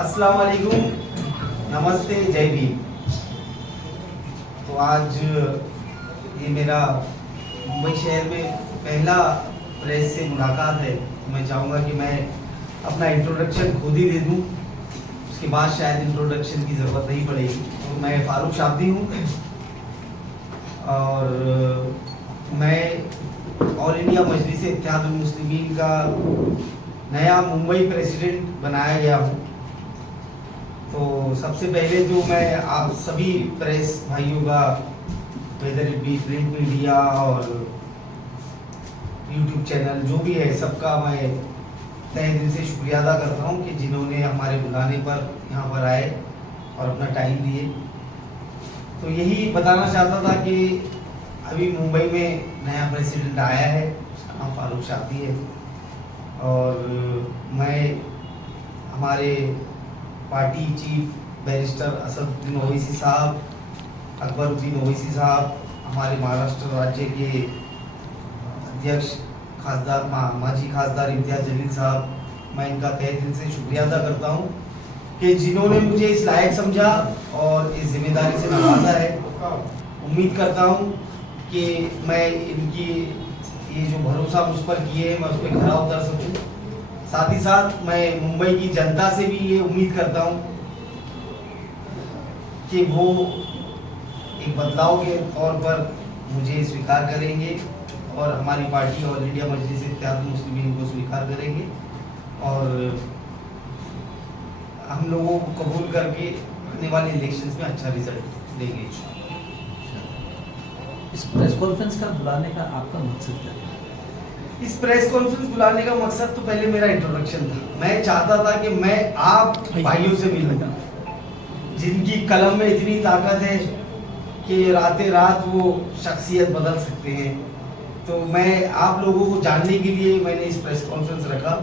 अस्सलाम वालेकुम, नमस्ते, जय भीम। तो आज ये मेरा मुंबई शहर में पहला प्रेस से मुलाकात है। तो मैं चाहूँगा कि मैं अपना इंट्रोडक्शन खुद ही दे दूँ, उसके बाद शायद इंट्रोडक्शन की ज़रूरत नहीं पड़ेगी। तो मैं फारूक शाब्दी हूँ और मैं ऑल इंडिया मजलिस इत्तेहादुल मुस्लिमीन का नया मुंबई प्रेसिडेंट बनाया गया हूँ। तो सबसे पहले तो मैं आप सभी प्रेस भाइयों का, whether it be print media और यूट्यूब चैनल जो भी है, सबका मैं तहे दिल से शुक्रिया अदा करता हूँ कि जिन्होंने हमारे बुलाने पर यहाँ पर आए और अपना टाइम दिए। तो यही बताना चाहता था कि अभी मुंबई में नया प्रेसिडेंट आया है, उसका नाम फारूक शाब्दी है और मैं हमारे party chief barrister Asaduddin Owaisi साहब, अकबरुद्दीन ओवैसी साहब, हमारे महाराष्ट्र राज्य के अध्यक्ष खासदार माजी खासदार इम्तियाज जलील साहब, मैं इनका तहे दिल से शुक्रिया अदा करता हूँ कि जिन्होंने मुझे इस लायक समझा और इस जिम्मेदारी से नवाजा है। उम्मीद करता हूँ कि मैं इनकी ये जो भरोसा मुझ पर किए मैं उस पर खरा उतर सकूँ। साथ ही साथ मैं मुंबई की जनता से भी ये उम्मीद करता हूँ कि वो एक बदलाव के तौर पर मुझे स्वीकार करेंगे और हमारी पार्टी ऑल इंडिया मजलिस इत्तेहादुल मुस्लिमीन को स्वीकार करेंगे और हम लोगों को कबूल करके आने वाले इलेक्शंस में अच्छा रिजल्ट देंगे। इस प्रेस कॉन्फ्रेंस का बुलाने का आपका मकसद क्या है? इस प्रेस कॉन्फ्रेंस बुलाने का मकसद तो पहले मेरा इंट्रोडक्शन था। मैं चाहता था कि मैं आप भाइयों से मिलूं जिनकी कलम में इतनी ताकत है कि रातें रात वो शख्सियत बदल सकते हैं। तो मैं आप लोगों को जानने के लिए मैंने इस प्रेस कॉन्फ्रेंस रखा।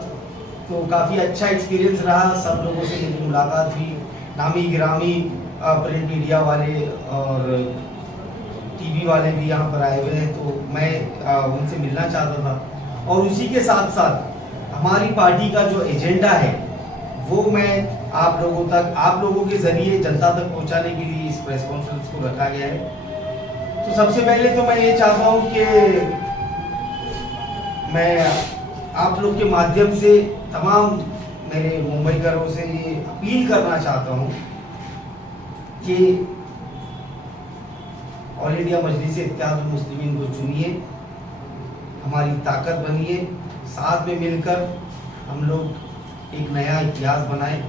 तो काफ़ी अच्छा एक्सपीरियंस रहा, सब लोगों से मेरी मुलाकात हुई, नामी गिरामी प्रिंट मीडिया वाले और टीवी वाले भी यहाँ पर आए हुए हैं। तो मैं उनसे मिलना चाहता था और उसी के साथ साथ हमारी पार्टी का जो एजेंडा है वो मैं आप लोगों तक, आप लोगों के ज़रिए जनता तक पहुँचाने के लिए इस प्रेस कॉन्फ्रेंस को रखा गया है। तो सबसे पहले तो मैं ये चाहता हूँ कि मैं आप लोग के माध्यम से तमाम मेरे मुंबईकरों से ये अपील करना चाहता हूँ कि ऑल इंडिया मजलिस इत्तेहादुल मुस्लिमीन को चुनिए, हमारी ताकत बनिए, साथ में मिलकर हम लोग एक नया इतिहास बनाएं।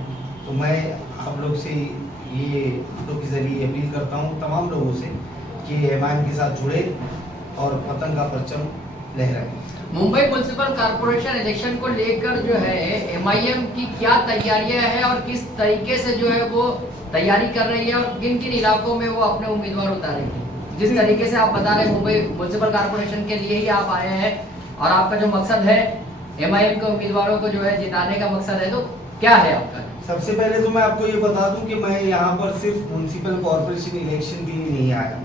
तो मैं आप लोग से ये आप लोग के ज़रिए अपील करता हूँ तमाम लोगों से कि एमआईएम के साथ जुड़े और पतंग का परचम लहराएं। मुंबई म्युनिसिपल कॉर्पोरेशन इलेक्शन को लेकर जो है एमआईएम की क्या तैयारियां हैं और किस तरीके से जो है वो तैयारी कर रही है और किन किन इलाकों में वो अपने उम्मीदवार उतारेंगे? जिस तरीके से आप बता रहे हैं मुंबई म्युनिसिपल कॉर्पोरेशन के लिए ही आप आए हैं और आपका जो मकसद है एमआईएम के उम्मीदवारों को जो है जिताने का मकसद है, तो क्या है आपका? सबसे पहले तो मैं आपको ये बता दूं कि मैं यहाँ पर सिर्फ म्युनिसिपल कॉर्पोरेशन इलेक्शन के लिए नहीं आया।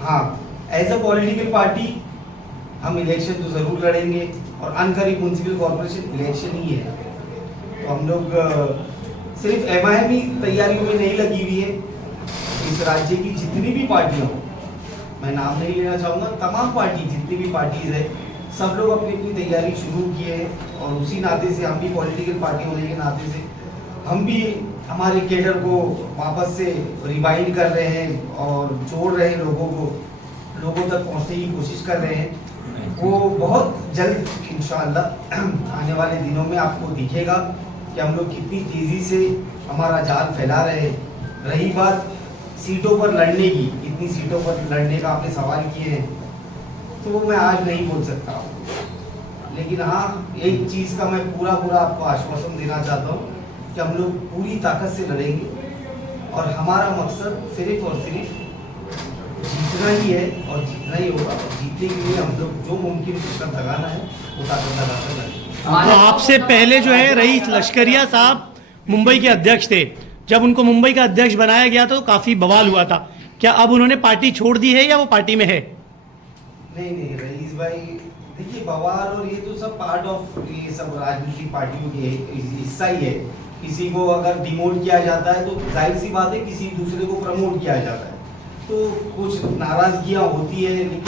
हाँ, एज अ पॉलिटिकल पार्टी हम इलेक्शन तो ज़रूर लड़ेंगे और अनकरीब म्युनिसिपल कॉर्पोरेशन इलेक्शन ही है। तो हम लोग सिर्फ एमआईएम ही तैयारियों में नहीं लगी हुई है। इस राज्य की जितनी भी पार्टियां हो, मैं नाम नहीं लेना चाहूँगा, तमाम पार्टी जितनी भी पार्टीज है सब लोग अपनी अपनी तैयारी शुरू किए हैं और उसी नाते से हम भी पॉलिटिकल पार्टी होने के नाते से हम भी हमारे केडर को वापस से रिवाइंड कर रहे हैं और जोड़ रहे हैं, लोगों तक पहुँचने की कोशिश कर रहे हैं। वो बहुत जल्द इंशाअल्लाह आने वाले दिनों में आपको दिखेगा कि हम लोग कितनी तेज़ी से हमारा जाल फैला रहे हैं। रही बात सीटों पर लड़ने की, कितनी सीटों पर लड़ने का आपने सवाल किए हैं, तो वो मैं आज नहीं बोल सकता हूँ। लेकिन हाँ, एक चीज़ का मैं पूरा आपको आश्वासन देना चाहता हूँ कि हम लोग पूरी ताकत से लड़ेंगे और हमारा मकसद सिर्फ और सिर्फ जीतना ही है और जीतना ही होगा। जीतने के लिए हम लोग जो मुमकिन ताकत लगाना है वो ताकत लगाकर लड़ेंगे। आपसे पहले जो है रईस लश्करिया साहब मुंबई के अध्यक्ष थे, जब उनको मुंबई का अध्यक्ष बनाया गया तो काफ़ी बवाल हुआ था। क्या अब उन्होंने पार्टी छोड़ दी है या वो पार्टी में है? नहीं, रईस भाई देखिए, बवाल और ये तो सब पार्ट ऑफ ये सब राजनीतिक पार्टियों के हिस्सा ही है। किसी को अगर डिमोट किया जाता है तो जाहिर सी बात है किसी दूसरे को प्रमोट किया जाता है, तो कुछ नाराजगियां होती है, लेकिन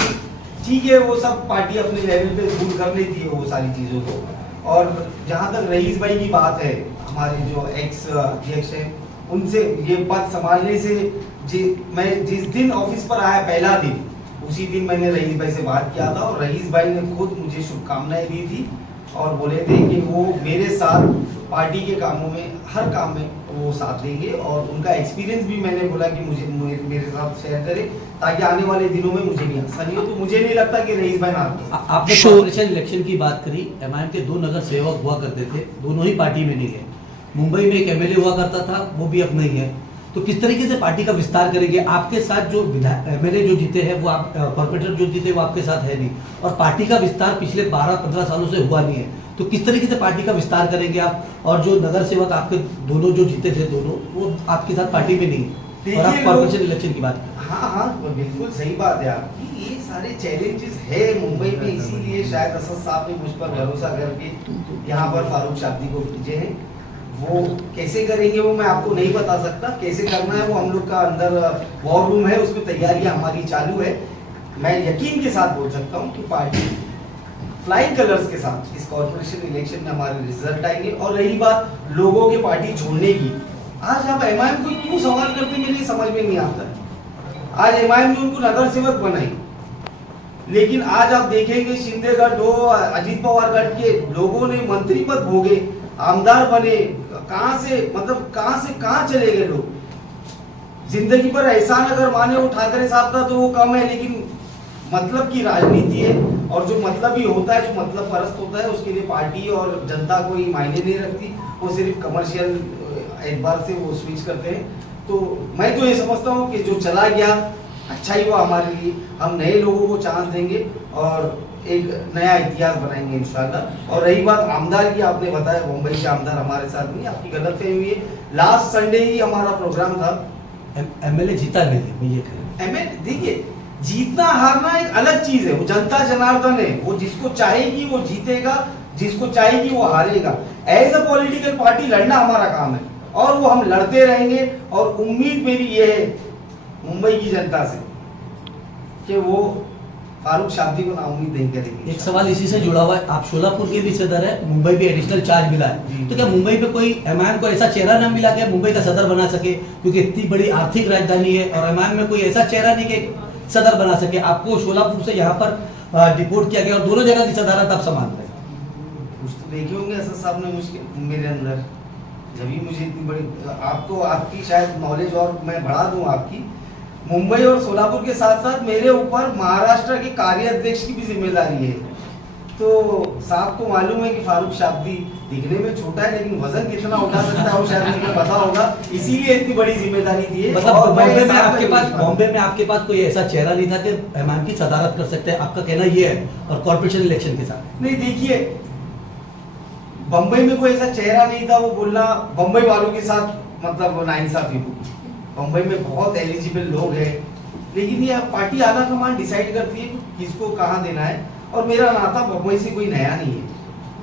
ठीक है वो सब पार्टी अपने लेवल पे दूर कर लेती है वो सारी चीज़ों को। और जहाँ तक रईस भाई की बात है, हमारे जो एक्स अध्यक्ष हैं, उनसे ये पद संभालने से मैं जिस दिन ऑफिस पर आया पहला दिन, उसी दिन मैंने रईस भाई से बात किया था और रईस भाई ने खुद मुझे शुभकामनाएं दी थी और बोले थे कि वो मेरे साथ पार्टी के कामों में, हर काम में वो साथ देंगे और उनका एक्सपीरियंस भी मैंने बोला कि मुझे मेरे साथ शेयर करे ताकि आने वाले दिनों में मुझे भी आसानी हो। तो मुझे नहीं लगता कि रईस भाई नाराज हैं। आपने कॉर्पोरेशन इलेक्शन की बात करी, एमआईएम के 2 नगर सेवक हुआ करते थे, दोनों ही पार्टी में नहीं है। मुंबई में एक एमएलए हुआ करता था, वो भी अब नहीं है। तो किस तरीके से पार्टी का विस्तार करेंगे? आपके साथ जो एमएलए जो जीते हैं वो आप, कॉर्पोरेटर जो जीते वो आपके साथ है नहीं, और पार्टी का विस्तार पिछले 12-15 सालों से हुआ नहीं है। तो किस तरीके से पार्टी का विस्तार करेंगे आप? और जो नगर सेवक आपके दोनों जो जीते थे दोनों, वो आपके साथ पार्टी में नहीं है, और आप कॉर्पोरेशन इलेक्शन की बात करें। हाँ, बिल्कुल सही बात है आपकी। ये सारे चैलेंजेस है मुंबई में, इसीलिए शायद असद साहब ने मुझ पर भरोसा करके यहाँ पर फारूक शाब्दी को भेजे हैं। वो कैसे करेंगे वो मैं आपको नहीं बता सकता, कैसे करना है वो हम लोग का अंदर वॉर रूम है, उसमें तैयारियां हमारी चालू है। मैं यकीन के साथ बोल सकता हूँ कि पार्टी फ्लाइंग कलर्स के साथ इस कॉर्पोरेशन इलेक्शन में हमारे रिजल्ट आएंगे। और रही बात लोगों के पार्टी छोड़ने की, आज आप एमआईएम को क्यों सवाल करते मेरे समझ में नहीं आता है। आज एमआईएम ने उनको नगर सेवक बनाई, लेकिन आज आप देखेंगे शिंदेगढ़ हो, अजीत पवार गढ़ के लोगों ने मंत्री पद भोगे, आमदार बने, कहां से कहां चले गए लोग। जिंदगी पर एहसान अगर माने वो ठाकरे साहब का तो वो कम है, लेकिन मतलब की राजनीति है, और जो मतलब ही होता है, जो मतलब परस्त होता है, उसके लिए पार्टी और जनता कोई मायने नहीं रखती, वो सिर्फ कमर्शियल एतबार से वो स्विच करते हैं। तो मैं तो ये समझता हूँ कि जो चला गया अच्छा ही हुआ हमारे लिए, हम नए लोगों को चांस देंगे और एक नया इतिहास बनाएंगे इंशाल्लाह। और रही बात आमदार की, आपने बताया मुंबई के आमदार हमारे साथ नहीं, आपकी गलतफहमी है। लास्ट संडे ही हमारा प्रोग्राम था। एमएलए जीता नहीं, ये एमएलए देखिए, जीतना हारना एक अलग चीज है, वो जनता जनार्दन है, वो जिसको चाहेगी वो जीतेगा, जिसको चाहेगी वो हारेगा। एज अ पॉलिटिकल पार्टी लड़ना हमारा काम है और वो हम लड़ते रहेंगे। और उम्मीद मेरी ये है मुंबई की जनता से कि वो फारूक शाब्दी को नाउम्मीद नहीं करेंगे। एक सवाल इसी से जुड़ा हुआ है, आप शोलापुर के भी सदर है, मुंबई पे एडिशनल चार्ज मिला है, तो क्या मुंबई पे कोई एमआईएम को ऐसा चेहरा ना मिला कि मुंबई का सदर बना सके? क्योंकि इतनी बड़ी आर्थिक राजधानी है और एमआईएम में कोई ऐसा चेहरा नहीं कि सदर बना सके। आपको शोलापुर से यहाँ पर डिपोर्ट किया गया और दोनों जगह की सदारत आप संभाल रहे हैं। कुछ तो देखे होंगे असद साहब ने मुश्किल मेरे अंदर, जब ही मुझे इतनी बड़ी, आपको आपकी शायद नॉलेज और मैं बढ़ा दूं आपकी, मुंबई और सोलापुर के साथ साथ मेरे ऊपर महाराष्ट्र के कार्य अध्यक्ष की भी जिम्मेदारी है। तो साहब को मालूम है कि फारूक शाब्दी दिखने में छोटा है, लेकिन वजन कितना उठा सकता है वो शायद मुझे पता होगा, इसीलिए इतनी बड़ी जिम्मेदारी दी है। मतलब बॉम्बे में आपके पास कोई ऐसा चेहरा नहीं था कि एमआईएम की सदारत कर सकते हैं, आपका कहना ये है? और कॉर्पोरेशन इलेक्शन के साथ नहीं, देखिए बम्बई में कोई ऐसा चेहरा नहीं था, वो बोलना बम्बई वालों के साथ मतलब नाइंसाफी होगी। बम्बई में बहुत एलिजिबल लोग हैं, लेकिन ये पार्टी आला कमान डिसाइड करती है किसको कहाँ देना है। और मेरा नाता बम्बई से कोई नया नहीं है,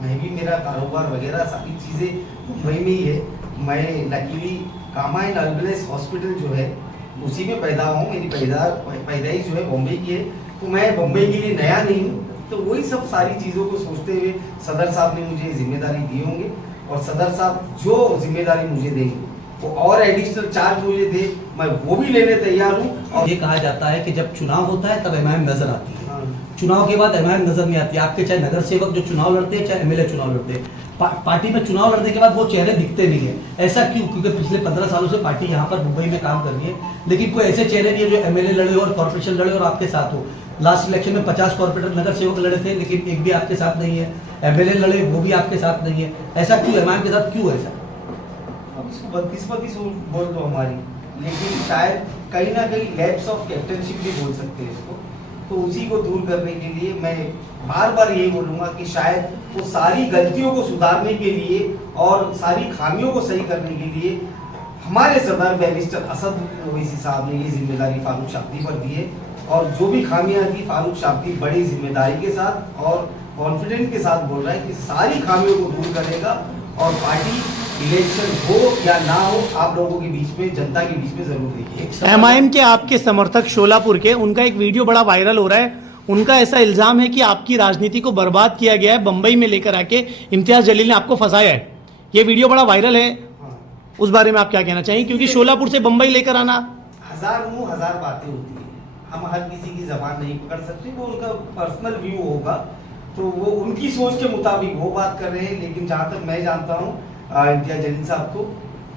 मैं भी, मेरा कारोबार वगैरह सारी चीज़ें मुंबई में ही है। मैं लकीली कामा एंड अल्बलेस हॉस्पिटल जो है उसी में पैदा हुआ हूँ, मेरी पैदाइश जो है बॉम्बे की है, तो मैं बम्बई के लिए नया नहीं हूँ। तो वही सब सारी चीज़ों को सोचते हुए सदर साहब ने मुझे जिम्मेदारी दी होंगे, और सदर साहब जो जिम्मेदारी मुझे देंगे वो और एडिशनल चार्ज मुझे दे, मैं वो भी लेने तैयार हूँ। और ये कहा जाता है कि जब चुनाव होता है तब एमआईएम नजर आती है, चुनाव के बाद एमआईएम नजर नहीं आती। आपके चाहे नगर सेवक जो चुनाव लड़ते हैं, चाहे एमएलए चुनाव लड़ते हैं, पार्टी में चुनाव लड़ने के बाद वो चेहरे दिखते नहीं है। ऐसा क्यों? क्योंकि पिछले 15 सालों से पार्टी यहाँ पर मुंबई में काम कर रही है, लेकिन कोई ऐसे चेहरे नहीं है जो एमएलए लड़े और कॉर्पोरेशन लड़े और आपके साथ हो। लास्ट इलेक्शन में 50 कॉर्पोरेटर नगर सेवक लड़े थे, लेकिन एक भी आपके साथ नहीं है। एमएलए लड़े, वो भी आपके साथ नहीं है। ऐसा क्यों? एमआईएम के साथ क्यों ऐसा? बदकिस्मती बोल दो हमारी, लेकिन शायद कहीं ना कहीं लैप्स ऑफ कैप्टनशिप भी बोल सकते हैं इसको। तो उसी को दूर करने के लिए मैं बार बार यही बोलूँगा कि शायद वो सारी गलतियों को सुधारने के लिए और सारी खामियों को सही करने के लिए हमारे सदर बैरिस्टर असद ओवैसी साहब ने ये जिम्मेदारी फारूक शाब्दी पर दी है। और जो भी खामियां थी, फारूक शाब्दी बड़ी जिम्मेदारी के साथ और कॉन्फिडेंट के साथ बोल रहा है कि सारी खामियों को दूर करेगा और पार्टी इलेक्शन हो या ना हो, आप लोगों के बीच में, जनता के बीच में जरूर देखिए। एमआईएम के आपके समर्थक शोलापुर के, उनका एक वीडियो बड़ा वायरल हो रहा है। उनका ऐसा इल्जाम है कि आपकी राजनीति को बर्बाद किया गया है, बंबई में लेकर आके इम्तियाज जलील ने आपको फंसाया है। ये वीडियो बड़ा वायरल है, उस बारे में आप क्या कहना चाहिए? क्योंकि शोलापुर से बंबई लेकर आना, हजार मुंह हजार बातें होती है, हम हर किसी की जबान नहीं पकड़ सकते, वो उनका पर्सनल व्यू होगा, तो वो उनकी सोच के मुताबिक वो बात कर रहे हैं। लेकिन जहाँ तक मैं जानता हूँ इम्तियाज जलील साहब को,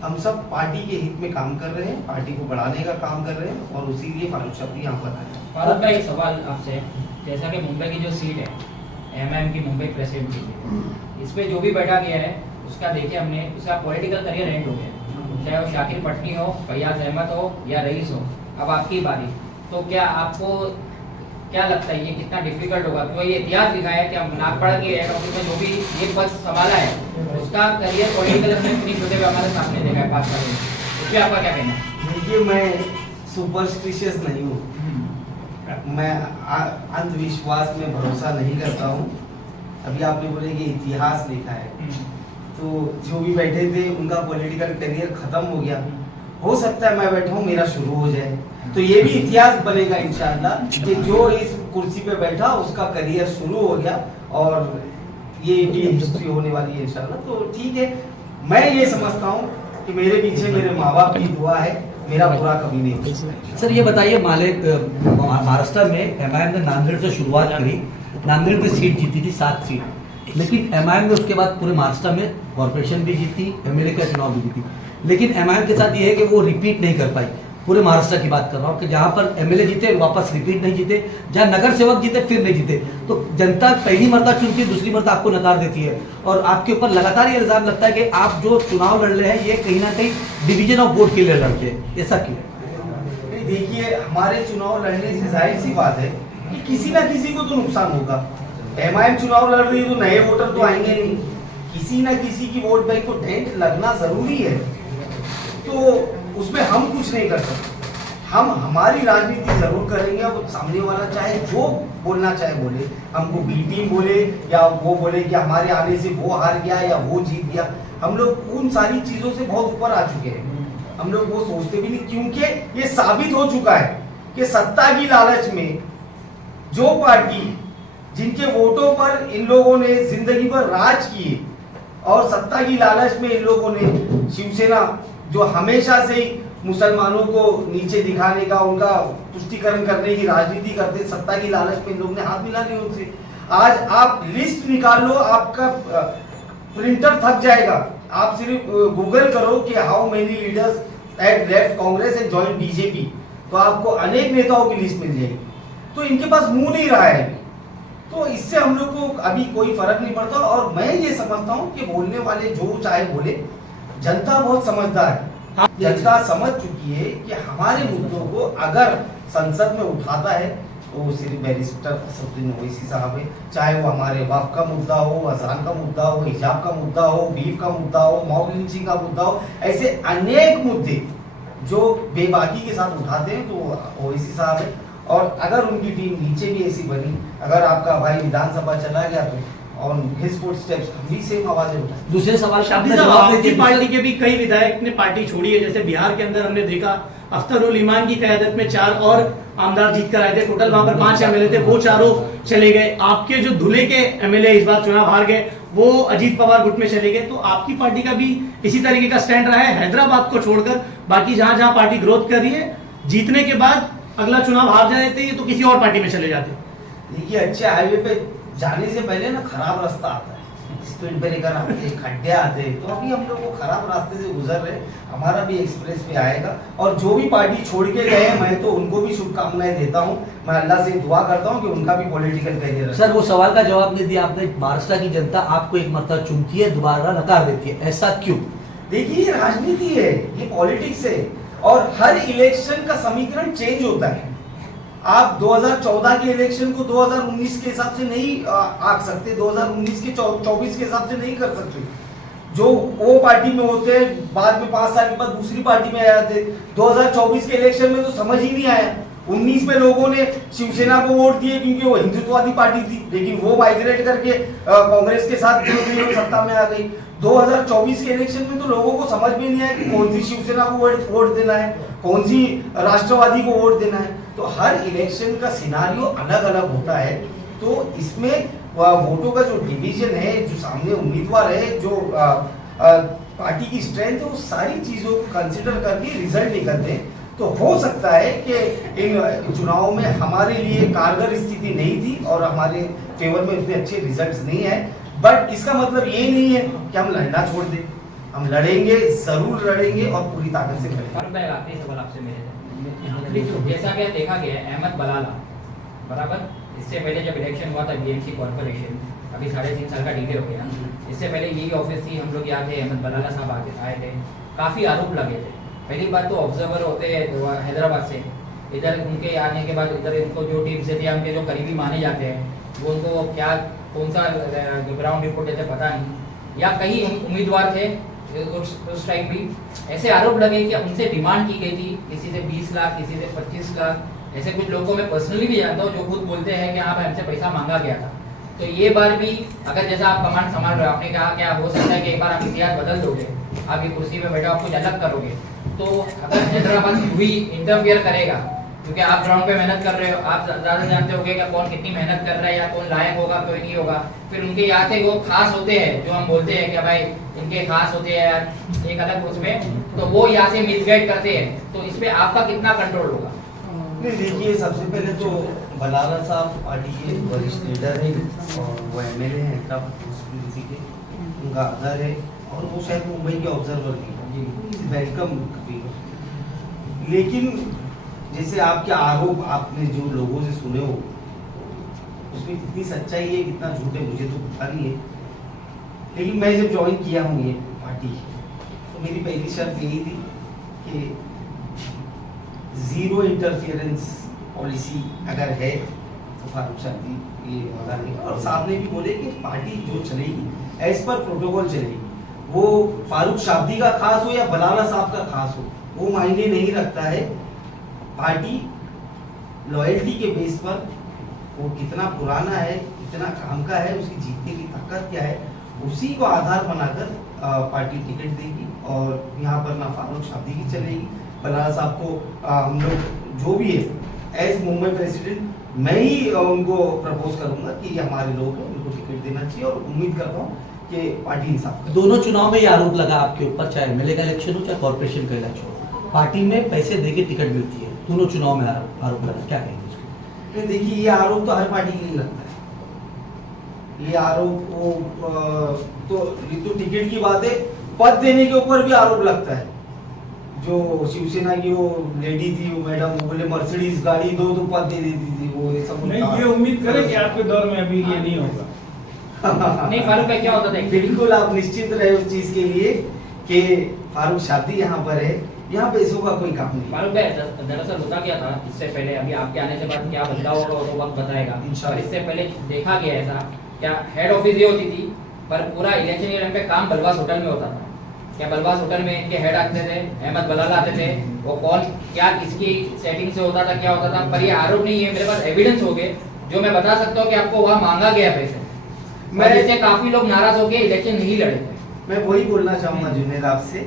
हम सब पार्टी के हित में काम कर रहे हैं, पार्टी को बढ़ाने का काम कर रहे हैं, और उसी लिए फारूक साहब भी यहाँ पर आए हैं। फारूक भाई, सवाल आपसे, जैसा कि मुंबई की जो सीट है एमआईएम की, मुंबई प्रेसिडेंट की, इस पे जो भी बैठा गया है उसका देखिए हमने, उसका पॉलिटिकल करियर एंड हो गया, चाहे वो शाकिर पटनी हो, फैयाज अहमद हो या रईस हो, अब आपकी बारी। तो क्या आपको क्या लगता है ये कितना डिफिकल्ट होगा? क्योंकि ये इतिहास लिखा है कि हम नागपड़ा के हेड ऑफिस में जो भी ये पद संभाला है उसका करियर पॉलिटिकल में फिनिश होते हुए हमारे सामने देखा है 5 साल में, उस पर आपका क्या कहना है? देखिए, मैं सुपरस्टिशियस नहीं हूँ, मैं अंधविश्वास में भरोसा नहीं करता हूँ। अभी आपने बोले कि इतिहास लिखा है, तो जो भी बैठे थे उनका पॉलिटिकल करियर खत्म हो गया, हो सकता है मैं बैठा हूँ मेरा शुरू हो जाए, तो ये भी इतिहास बनेगा इंशाअल्लाह कि जो इस कुर्सी पे बैठा उसका करियर शुरू हो गया, और ये भी हिस्ट्री होने वाली है इंशाअल्लाह। तो ठीक है, मैं ये समझता हूँ कि मेरे पीछे मेरे माँ बाप की दुआ है, मेरा बुरा कभी नहीं हो सकता। सर ये बताइए, महाराष्ट्र में एमआईएम ने नांदेड़ से शुरुआत करी, नांदेड़ में सीट जीती थी 7 सीट, लेकिन एमआईएम ने उसके बाद पूरे महाराष्ट्र में कॉर्पोरेशन भी जीती, एमएलए का चुनाव भी जीती। लेकिन एमआईएम के साथ ये है कि वो रिपीट नहीं कर पाई। पूरे महाराष्ट्र की बात कर रहा हूँ कि जहाँ पर एमएलए जीते वापस रिपीट नहीं जीते, जहाँ नगर सेवक जीते फिर नहीं जीते, तो जनता पहली मर्तबा चुनती है, दूसरी मर्तबा आपको नकार देती है, और आपके ऊपर लगातार ये इल्जाम लगता है कि आप जो चुनाव लड़ रहे हैं ये कहीं ना कहीं डिवीजन ऑफ वोट के लिए लड़ते हैं, ऐसा क्यों? देखिए, हमारे चुनाव लड़ने से जाहिर सी बात है कि किसी ना किसी को तो नुकसान होगा। एमआईएम चुनाव लड़ रही है तो नए वोटर तो आएंगे नहीं, किसी ना किसी की वोट बैंक को डेंट लगना जरूरी है, तो उसमें हम कुछ नहीं कर सकते। हम हमारी राजनीति जरूर करेंगे, अब सामने वाला चाहे जो बोलना चाहे बोले, हमको बी टीम बोले या वो बोले कि हमारे आने से वो हार गया या वो जीत गया, हम लोग उन सारी चीजों से बहुत ऊपर आ चुके हैं, हम लोग वो सोचते भी नहीं, क्योंकि ये साबित हो चुका है कि सत्ता की लालच में जो पार्टी जिनके वोटों पर इन लोगों ने जिंदगी भर राज किए, और सत्ता की लालच में इन लोगों ने शिवसेना, जो हमेशा से ही मुसलमानों को नीचे दिखाने का, उनका तुष्टीकरण करने की राजनीति करते, सत्ता की लालच में इन लोगों ने हाथ मिला ली उनसे। आज आप लिस्ट निकाल लो, आपका प्रिंटर थक जाएगा, आप सिर्फ गूगल करो कि how many leaders had left Congress and join BJP, तो आपको अनेक नेताओं की लिस्ट मिल जाएगी। तो इनके पास मुंह नहीं रहा है, तो इससे हम लोग को अभी कोई फर्क नहीं पड़ता। और मैं ये समझता हूँ कि बोलने वाले जो चाहे बोले, जनता बहुत समझदार है, जनता समझ चुकी है कि हमारे मुद्दों को अगर संसद में उठाता है तो वो सिर्फ बैरिस्टर असदुद्दीन ओवैसी साहब है, चाहे वो हमारे वक्फ का मुद्दा हो, अजान का मुद्दा हो, हिजाब का मुद्दा हो, बीफ का मुद्दा हो, मॉब लिंचिंग का मुद्दा हो, ऐसे अनेक मुद्दे जो बेबाकी के साथ उठाते हैं तो ओवैसी साहब है। और अगर उनकी टीम नीचे भी ऐसी बनी, अगर आपका भाई विधानसभा चला गया तो ऑन हिज फुटस्टेप्स हम भी सेम आवाजें उठाएं। दूसरे सवाल का शाब्दिक साहब, आपकी पार्टी के भी कई विधायक ने पार्टी छोड़ी है, जैसे बिहार के अंदर हमने देखा अख्तरुल ईमान की क़यादत में 4 और आमदार जीत कर आए थे, टोटल वहां पर 5 एमएलए थे, वो चारों चले गए। आपके जो धुले के एमएलए इस बार चुनाव हार गए, वो अजीत पवार गुट में चले गए, तो आपकी पार्टी का भी इसी तरीके का स्टैंड रहा है, हैदराबाद को छोड़कर बाकी जहां जहां पार्टी ग्रोथ कर रही है, जीतने के बाद अगला चुनाव हार जाते तो किसी और पार्टी में चले जाते। देखिए, अच्छे हाईवे पे जाने से पहले ना खराब रास्ता आता है, स्पीड ब्रेकर आते हैं, खड्डे आते हैं, तो अभी हम लोग वो खराब रास्ते से गुजर रहे हैं, हमारा भी एक्सप्रेस पे आएगा। और जो भी पार्टी छोड़ के गए, मैं तो उनको भी शुभकामनाएं देता हूँ, मैं अल्लाह से दुआ करता हूँ कि उनका भी पॉलिटिकल करियर। सर वो सवाल का जवाब नहीं दिया आपने। महाराष्ट्र की जनता आपको एक मर्तबा चुनती है, दोबारा नकार देती है, ऐसा क्यों? देखिए, ये राजनीति है, ये पॉलिटिक्स है, और हर इलेक्शन का समीकरण चेंज होता है। आप 2014 के इलेक्शन को 2019 के हिसाब से नहीं आंक सकते, 2019 के 24 के हिसाब से नहीं कर सकते। जो वो पार्टी में होते हैं, बाद में 5 साल के बाद दूसरी पार्टी में आ जाते। 2024 के इलेक्शन में तो समझ ही नहीं आया, 19 में लोगों ने शिवसेना को वोट दिए क्योंकि वो हिंदुत्ववादी पार्टी थी, लेकिन वो माइग्रेट करके कांग्रेस के साथ जुड़ गई और सत्ता में आ गई। 2024 के इलेक्शन में तो लोगों को समझ में नहीं आया कि कौन सी शिवसेना को वोट देना है, कौन सी राष्ट्रवादी को वोट देना है। तो हर इलेक्शन का सिनारियो अलग अलग होता है। तो इसमें वोटों का जो डिवीजन है, जो सामने उम्मीदवार है, जो पार्टी की स्ट्रेंथ है, वो सारी चीजों को कंसिडर करके रिजल्ट निकलते हैं। तो हो सकता है कि इन चुनावों में हमारे लिए कारगर स्थिति नहीं थी और हमारे फेवर में इतने अच्छे रिजल्ट्स नहीं है, बट इसका मतलब ये नहीं है कि हम लड़ना छोड़ दें। हम लड़ेंगे, जरूर लड़ेंगे और पूरी ताकत से लड़ेंगे। और मैं आखिरी सवाल आपसे मेरे जैसा कि देखा गया अहमद बलाला बराबर, इससे पहले जब इलेक्शन हुआ था बीएमसी कॉर्पोरेशन, अभी 3.5 साल का डिले हो गया, इससे पहले यही ऑफिस थी, हम लोग यहाँ थे, अहमद बलाला साहब आए थे, काफ़ी आरोप लगे थे। पहली बात तो ऑब्जर्वर होते हैं हैदराबाद से, इधर उनके आने के बाद इधर इनको जो टीम से थे, हमके जो करीबी माने जाते हैं, वो उनको क्या कौन सा ग्राउंड रिपोर्ट देते पता नहीं, या कई उम्मीदवार थे उस टाइम भी ऐसे आरोप लगे कि उनसे डिमांड की गई थी, किसी से 20 लाख, किसी से 25 लाख, ऐसे कुछ लोगों को मैं पर्सनली भी जानता हूँ जो खुद बोलते हैं कि आप हमसे पैसा मांगा गया था। तो ये बार भी अगर जैसा आप कमांड संभाल रहे हो, आपने कहा क्या हो सकता है कि एक बार आप इतिहास बदल दोगे, आप ये कुर्सी पे बैठे आप कुछ अलग करोगे, तो अगर हैदराबाद भी इंटरफियर करेगा, क्योंकि आप ग्राउंड पे मेहनत कर रहे हो, आप ज़्यादा जानते होगे कि कौन कितनी मेहनत कर रहा है या कौन लायक होगा कोई नहीं होगा, फिर उनके यहाँ से वो खास होते हैं जो हम बोलते हैं कि भाई इनके खास होते हैं यार एक अलग उसमें, तो वो यहाँ से मिसगाइड करते हैं, तो इस पर आपका कितना कंट्रोल होगा? नहीं, देखिए, सबसे पहले तो बलाला साहब पार्टी के वरिष्ठ लीडर हैं और वो एमएलए हैं तब किसी के, उनका आदर है और वो शायद मुंबई के ऑब्जर्वर भी वेलकम भी। लेकिन जैसे आपके आरोप आपने जो लोगों से सुने हो, उसमें कितनी सच्चाई है कितना झूठ है मुझे तो पता नहीं है। लेकिन मैं जब ज्वाइन किया हूँ ये पार्टी, तो मेरी पहली शर्त यही थी कि जीरो इंटरफियरेंस पॉलिसी अगर है तो फारूक शाब्दी ये होता नहीं। और साहब ने भी बोले कि पार्टी जो चलेगी एज पर प्रोटोकॉल चलेगी, वो फारूक शाब्दी का खास हो या बलाला साहब का खास हो, वो मायने नहीं रखता है। पार्टी लॉयल्टी के बेस पर वो कितना पुराना है, कितना काम का है, उसकी जीतने की ताकत क्या है, उसी को आधार बनाकर पार्टी टिकट देगी। और यहाँ पर ना फारूक शाब्दी की चलेगी, बलाला साहब को हम लोग जो भी है एज मुंबई प्रेसिडेंट मैं ही उनको प्रपोज करूंगा कि ये हमारे लोग हैं, उनको टिकट देना चाहिए और उम्मीद करता हूँ कि पार्टी इंसाफ करे। दोनों चुनाव में ये आरोप लगा आपके ऊपर, चाहे एमएलए का इलेक्शन हो चाहे कॉर्पोरेशन का इलेक्शन हो, पार्टी में पैसे देके टिकट मिलती है, दोनों चुनाव में आरोप लगा, क्या कहेंगे इसको? नहीं, देखिए, ये आरोप तो हर पार्टी के लिए लगता है। ये आरोप तो टिकट की बात है, पद देने के ऊपर भी आरोप लगता है। जो शिवसेना की वो लेडी थी, वो मैडम, वो बोले मर्सिडीज गाड़ी दो तो पद दे देती थी, वो ये सब नहीं, ये उम्मीद करें कि आपके दौर में अभी ये नहीं होगा। नहीं, फारूक भाई क्या होता था? बिल्कुल आप निश्चिंत रहे उस चीज के लिए कि फारूक शाब्दी यहाँ पर है, यहाँ पैसों का कोई काम नहीं। फारूक भाई दरअसल होता क्या था इससे पहले, अभी आपके आने से बाद क्या बदलाव होगा वो वक्त बताएगा, और इससे पहले देखा गया ऐसा क्या हेड ऑफिस ये होती थी, पर पूरा इलेक्शन के टाइम पे काम बलवास होटल में होता था। क्या बलवास होटल में इनके हेड आते थे, अहमद बलाला आते थे, वो कौन क्या किसकी सेटिंग से होता था, क्या होता था, पर ये आरोप नहीं है, मेरे पास एविडेंस हो गए जो मैं बता सकता हूँ कि आपको वहाँ मांगा गया पैसे, मैं इससे काफी लोग नाराज होकर इलेक्शन नहीं लड़े थे। मैं वही बोलना चाहूंगा जुनेद आपसे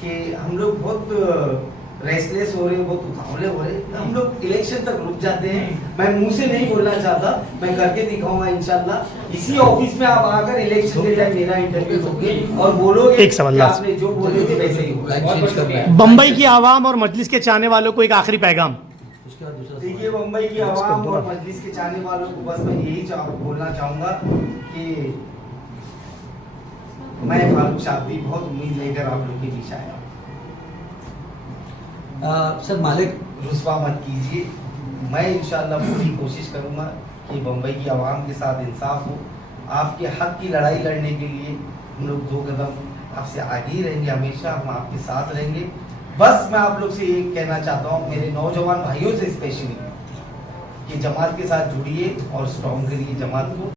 कि हम लोग बहुत रेस्टलेस हो रहे हैं, बहुत उतावले हो रहे हैं, हम लोग इलेक्शन तक रुक जाते हैं। मैं मुंह से नहीं बोलना चाहता, मैं करके दिखाऊंगा इंशाल्लाह। इसी ऑफिस में आप आकर इलेक्शन के टाइम मेरा इंटरव्यू दोगे और बोलोगे एक सवाल कि आपने जो बोले थे वैसे ही होगा। चेंज करना है। बम्बई की आवाम और मजलिस के चाहने वालों को एक आखिरी पैगाम। उसके बाद दूसरा देखिए, मुंबई की आवाम और मजलिस के चाहने वालों को बस मैं यही बोलना चाहूंगा कि मैं फारूक शाब्दी बहुत उम्मीद लेकर आप लोग के बीच आया। सर मालिक, रुस्वा मत कीजिए, मैं इंशाल्लाह पूरी कोशिश करूंगा कि मुंबई की आवाम के साथ इंसाफ हो। आपके हक की लड़ाई लड़ने के लिए हम लोग 2 कदम आपसे आगे ही रहेंगे, हमेशा हम आपके साथ रहेंगे। बस मैं आप लोग से ये कहना चाहता हूँ, मेरे नौजवान भाइयों से स्पेशली, कि जमात के साथ जुड़िए और स्ट्रॉन्ग करिए जमात को।